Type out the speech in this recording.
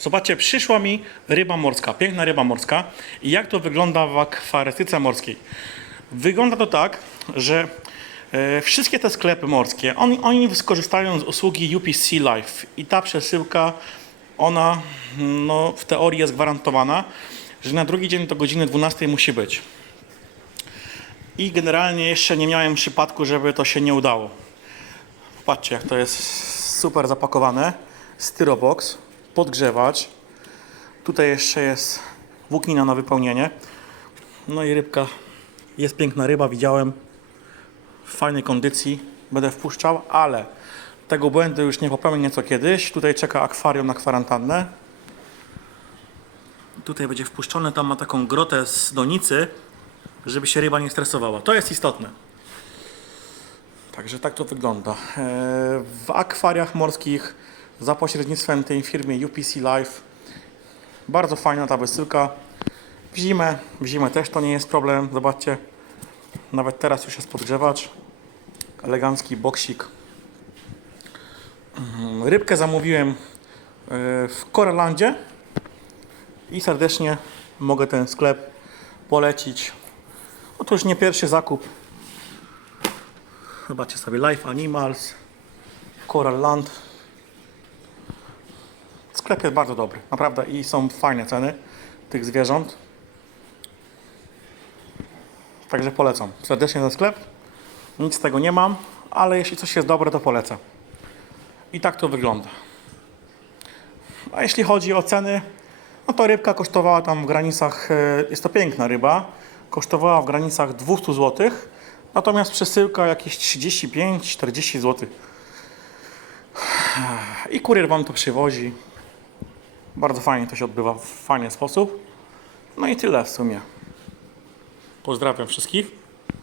Zobaczcie, przyszła mi ryba morska, piękna ryba morska. I jak to wygląda w akwarystyce morskiej? Wygląda to tak, że e, wszystkie te sklepy morskie, oni, oni skorzystają z usługi UPC Life i ta przesyłka, ona no, w teorii jest gwarantowana, że na drugi dzień do godziny 12 musi być. I generalnie jeszcze nie miałem przypadku, żeby to się nie udało. Patrzcie, jak to jest super zapakowane. Styrobox, podgrzewacz. Tutaj jeszcze jest włóknina na wypełnienie. No i rybka. Jest piękna ryba, widziałem. W fajnej kondycji. Będę wpuszczał, ale tego błędu już nie popełnię nieco kiedyś. Tutaj czeka akwarium na kwarantannę. Tutaj będzie wpuszczone, tam ma taką grotę z donicy, żeby się ryba nie stresowała. To jest istotne. Także tak to wygląda. E, W akwariach morskich za pośrednictwem tej firmy UPC Life bardzo fajna ta wysyłka. W zimę, w zimę też to nie jest problem. Zobaczcie, nawet teraz już jest podgrzewacz. Elegancki boksik. Mm, Rybkę zamówiłem e, w Korelandzie i serdecznie mogę ten sklep polecić. Otóż nie pierwszy zakup Zobaczcie sobie Life Animals, Coral Land. Sklep jest bardzo dobry, naprawdę i są fajne ceny tych zwierząt. Także polecam serdecznie ten sklep. Nic z tego nie mam, ale jeśli coś jest dobre, to polecam. I tak to wygląda. A jeśli chodzi o ceny, no to rybka kosztowała tam w granicach, e, jest to piękna ryba, kosztowała w granicach 200 zł, natomiast przesyłka jakieś 35-40 zł. I kurier Wam to przywozi. Bardzo fajnie to się odbywa w fajny sposób. No i tyle w sumie. Pozdrawiam wszystkich.